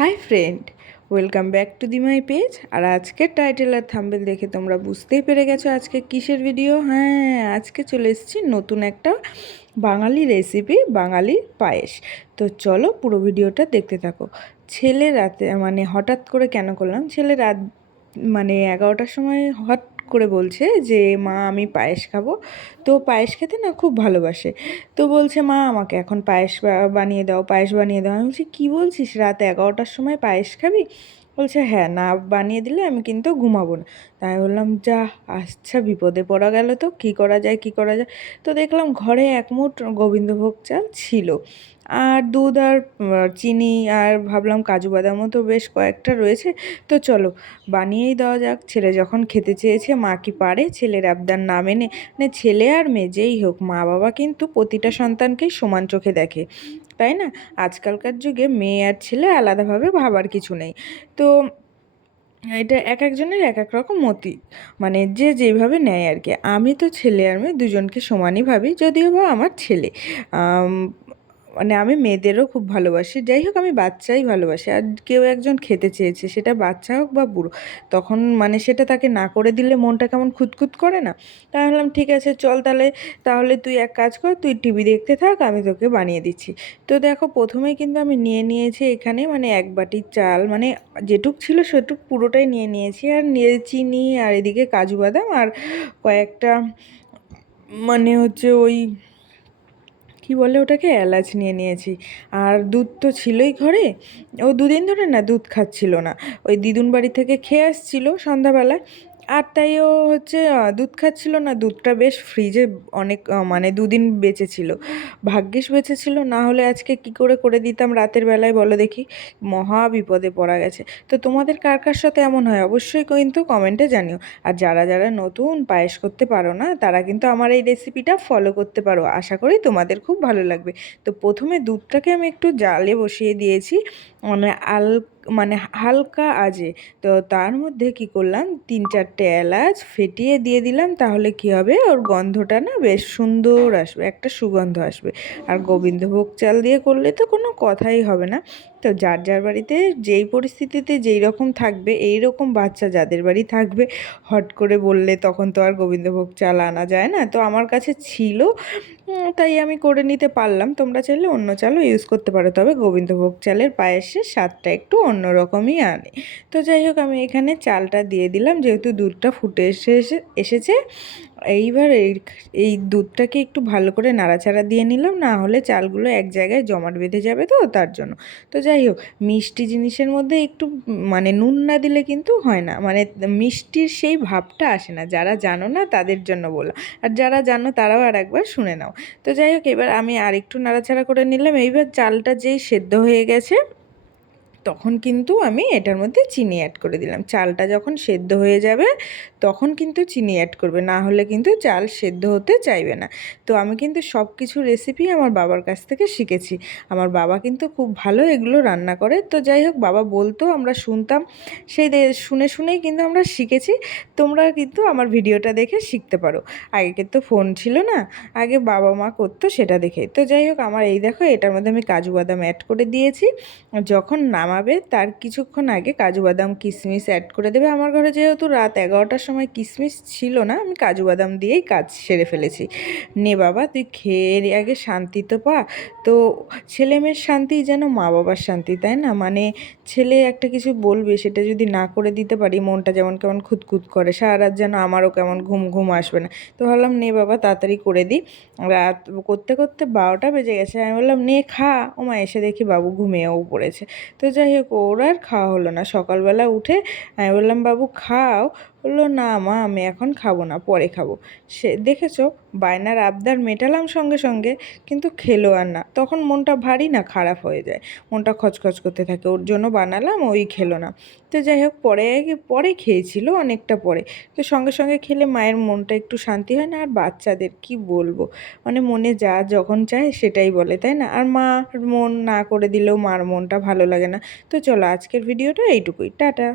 High friend, welcome back to the my page. আর আজকের title আর thumbnail দেখে তোমরা বুঝতেই পেরে গেছো আজকে কিসের ভিডিও। হ্যাঁ, আজকে চলে এসেছি নতুন একটা বাঙালি রেসিপি, বাঙালি পায়েস। তো চলো পুরো ভিডিওটা দেখতে থাকো। ছেলে রাতে হঠাৎ করে কেন করলাম, ছেলে রাত 11টার সময় হট করে বলছে যে মা আমি পায়েস খাবো। তো পায়েস খেতে না খুব ভালোবাসে। তো বলছে মা আমাকে এখন পায়েস বানিয়ে দাও, পায়েস বানিয়ে দাও। আমি বলছি কী বলছিস, রাত 11টার সময় পায়েস খাবি? বলছে হ্যাঁ, না বানিয়ে দিলে আমি কিন্তু ঘুমাবো না। তাই বললাম যা, আচ্ছা বিপদে পড়া গেল, তো কী করা যায় কী করা যায়। তো দেখলাম ঘরে এক মুঠ গোবিন্দভোগ চাল ছিল, আর দুধ আর চিনি, আর ভাবলাম কাজু বাদামও তো বেশ কয়েকটা রয়েছে। তো চলো বানিয়েই দেওয়া যাক। ছেলে যখন খেতে চেয়েছে, মা কি পারে ছেলের আবদার না মেনে? ছেলে আর মেয়ে যেই হোক, মা বাবা কিন্তু প্রতিটা সন্তানকেই সমান চোখে দেখে, তাই না? আজকালকার যুগে মেয়ে আর ছেলে আলাদাভাবে ভাবার কিছু নেই। তো এটা এক একজনের এক এক রকম মতি, যে যেইভাবে নেয় আর কি। আমি তো ছেলে আর মেয়ে দুজনকে সমানই ভাবি, যদিও বা আমার ছেলে আমি মেয়েদেরও খুব ভালোবাসি। যাই হোক, আমি বাচ্চাই ভালোবাসি। আর কেউ একজন খেতে চেয়েছে, সেটা বাচ্চা হোক বা বুড়ো, তখন সেটা তাকে না করে দিলে মনটা কেমন খুঁতখুত করে না? তাই ভাবলাম ঠিক আছে চল, তাহলে তুই এক কাজ কর, তুই টিভি দেখতে থাক, আমি তোকে বানিয়ে দিচ্ছি। তো দেখো, প্রথমেই কিন্তু আমি নিয়ে নিয়েছি এখানে এক বাটি চাল, যেটুক ছিল সেটুক পুরোটাই নিয়ে নিয়েছি। আর নিয়ে চিনি, আর এদিকে কাজু বাদাম, আর কয়েকটা ওই কি বলে ওটাকে, এলাচ নিয়ে নিয়েছি। আর দুধ তো ছিলই ঘরে। ও দুদিন ধরে না দুধ খাচ্ছিল না, ওই দিদুন বাড়ি থেকে খেয়ে আসছিল সন্ধ্যাবেলায়। আর তাই ও দুধ খাচ্ছিল না। দুধটা বেশ ফ্রিজে অনেক দুদিন বেঁচেছিল, ভাগ্যিস বেঁচেছিল, না হলে আজকে কি করে করে দিতাম রাতের বেলায় বলো দেখি। মহা বিপদে পড়া গেছে। তো তোমাদের কার কার সাথে এমন হয় অবশ্যই কিন্তু কমেন্টে জানিও। আর যারা যারা নতুন পায়েস করতে পারো না, তারা কিন্তু আমার এই রেসিপিটা ফলো করতে পারো, আশা করি তোমাদের খুব ভালো লাগবে। তো প্রথমে দুধটাকে আমি একটু জালে বসিয়ে দিয়েছি, মানে আল হালকা আজে। তো তার মধ্যে কি করলাম, 3-4টে এলাচ ফেটিয়ে দিয়ে দিলাম। তাহলে কি হবে, ওর গন্ধটা না বেশ সুন্দর আসবে, একটা সুগন্ধ আসবে। আর গোবিন্দভোগ চাল দিয়ে করলে তো কোনো কথাই হবে না। তো যার যার বাড়িতে যেই পরিস্থিতিতে যেই রকম থাকবে, এই রকম বাচ্চা যাদের বাড়ি থাকবে, হট করে বললে তখন তো আর গোবিন্দভোগ চাল আনা যায় না। তো আমার কাছে ছিল, তাই আমি করে নিতে পারলাম। তোমরা চাইলে অন্য চালও ইউজ করতে পারো, তবে গোবিন্দভোগ চালের পায়েসের স্বাদটা একটু অন্যরকমই আনে। তো যাই হোক, আমি এখানে চালটা দিয়ে দিলাম, যেহেতু দুধটা ফুটে এসেছে। এইবার এই দুধটাকে একটু ভালো করে নাড়াচাড়া দিয়ে নিলাম, না হলে চালগুলো এক জায়গায় জমাট বেঁধে যাবে, তো তার জন্য। তো যাই হোক, মিষ্টি জিনিসের মধ্যে একটু নুন না দিলে কিন্তু হয় না, মিষ্টির সেই ভাবটা আসে না। যারা জানো না তাদের জন্য বললাম, আর যারা জানো তারাও আর একবার শুনে নাও। তো যাই হোক, এবার আমি আর একটু নাড়াচাড়া করে নিলাম। এইবার চালটা যেই সেদ্ধ হয়ে গেছে, তখন কিন্তু আমি এটার মধ্যে চিনি অ্যাড করে দিলাম। চালটা যখন সেদ্ধ হয়ে যাবে, তখন কিন্তু চিনি অ্যাড করবে, না হলে কিন্তু চাল সেদ্ধ হতে চাইবে না। তো আমি কিন্তু সব কিছু রেসিপি আমার বাবার কাছ থেকে শিখেছি। আমার বাবা কিন্তু খুব ভালো এগুলো রান্না করে। তো যাই হোক, বাবা বলতো, আমরা শুনতাম, শুনে শুনেই কিন্তু আমরা শিখেছি। তোমরা কিন্তু আমার ভিডিওটা দেখে শিখতে পারো। আগে কিন্তু ফোন ছিল না, আগে বাবা মা করতো সেটা দেখে। তো যাই হোক, আমার এই দেখো, এটার মধ্যে আমি কাজু বাদাম অ্যাড করে দিয়েছি। যখন নামাবে তার কিছুক্ষণ আগে কাজু বাদাম কিশমিশ অ্যাড করে দেবে। আমার ঘরে যেহেতু রাত 11টার সময় কিশমিশ ছিল না, আমি কাজু বাদাম দিয়েই কাজ সেরে ফেলেছি। নে বাবা, তুই খেয়ে আগে শান্তি তো পা। তো ছেলে মেয়ের শান্তি যেন মা বাবার শান্তি, তাই না? ছেলে একটা কিছু বলবে, সেটা যদি না করে দিতে পারি, মনটা যেমন কেমন খুঁতখুত করে, সারা রাত যেন আমারও কেমন ঘুম ঘুম আসবে না। তো ভাবলাম নে বাবা তাড়াতাড়ি করে দিই। রাত করতে করতে 12টা বেজে গেছে। আমি বললাম নে খা। ওমা, এসে দেখি বাবু ঘুমিয়েও পড়েছে। তো যাই হোক, ওর আর খাওয়া হলো না। সকালবেলা উঠে আমি বললাম বাবু খাও, বললো না মা আমি এখন খাবো না, পরে খাবো। সে দেখেছো, বায়নার আবদার মেটালাম সঙ্গে সঙ্গে, কিন্তু খেলো আর না। তখন মনটা ভারী না খারাপ হয়ে যায়, মনটা খচখচ করতে থাকে। ওর জন্য বানালাম, ওই খেলো না। তো যাই হোক, পরে পরে খেয়েছিল অনেকটা পরে। তো সঙ্গে সঙ্গে খেলে মায়ের মনটা একটু শান্তি হয় না? আর বাচ্চাদের কি বলবো, মনে যা যখন চায় সেটাই বলে, তাই না? আর মার মন না করে দিলেও মার মনটা ভালো লাগে না। তো চলো, আজকের ভিডিওটা এইটুকুই, টাটা।